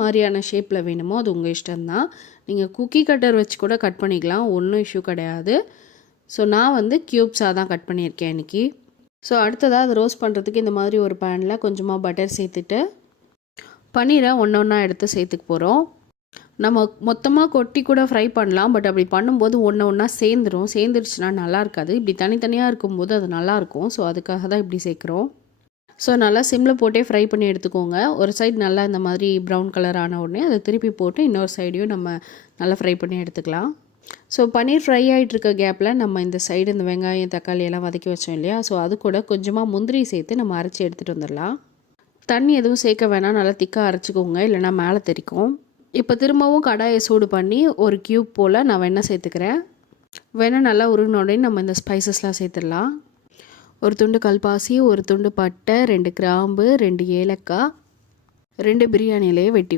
மாதிரியான ஷேப்பில் வேணுமோ அது உங்கள் இஷ்டம்தான். நீங்கள் குக்கி கட்டர் வச்சு கூட கட் பண்ணிக்கலாம், ஒன்றும் இஷ்யூ கிடையாது. ஸோ நான் வந்து க்யூப்ஸாக தான் கட் பண்ணியிருக்கேன் இன்றைக்கி. ஸோ அடுத்ததாக அதை ரோஸ்ட் பண்ணுறதுக்கு இந்த மாதிரி ஒரு பேனில் கொஞ்சமாக பட்டர் சேர்த்துட்டு பன்னீரை ஒன்றா எடுத்து சேர்த்துக்க போகிறோம். நம்ம மொத்தமாக கொட்டி கூட ஃப்ரை பண்ணலாம், பட் அப்படி பண்ணும்போது ஒன்றா சேர்ந்துருச்சுன்னா நல்லா இருக்காது. இப்படி தனித்தனியாக இருக்கும்போது அது நல்லாயிருக்கும். ஸோ அதுக்காக தான் இப்படி சேர்க்குறோம். ஸோ நல்லா சிம்மில் போட்டே ஃப்ரை பண்ணி எடுத்துக்கோங்க. ஒரு சைடு நல்லா இந்த மாதிரி ப்ரௌன் கலர் ஆன உடனே அதை திருப்பி போட்டு இன்னொரு சைடையும் நம்ம நல்லா ஃப்ரை பண்ணி எடுத்துக்கலாம். ஸோ பன்னீர் ஃப்ரை ஆகிட்டு இருக்க கேப்பில் நம்ம இந்த சைடு இந்த வெங்காயம் தக்காளி எல்லாம் வதக்கி வச்சோம் இல்லையா, ஸோ அது கூட கொஞ்சமாக முந்திரி சேர்த்து நம்ம அரைச்சி எடுத்துகிட்டு வந்துடலாம். தண்ணி எதுவும் சேர்க்க வேணாம், நல்லா திக்காக அரைச்சிக்கோங்க, இல்லைனா மேலே தெரிக்கும். இப்போ திரும்பவும் கடாயை சூடு பண்ணி ஒரு க்யூப் போல் நான் வெண்ணெய் சேர்த்துக்கிறேன். வெண்ணெய் நல்லா உருகினோடனே நம்ம இந்த ஸ்பைசஸ்லாம் சேர்த்துடலாம். ஒரு துண்டு கல்பாசி, ஒரு துண்டு பட்டை, 2 கிராம்பு, 2 ஏலக்காய், 2 பிரியாணி இலையை வெட்டி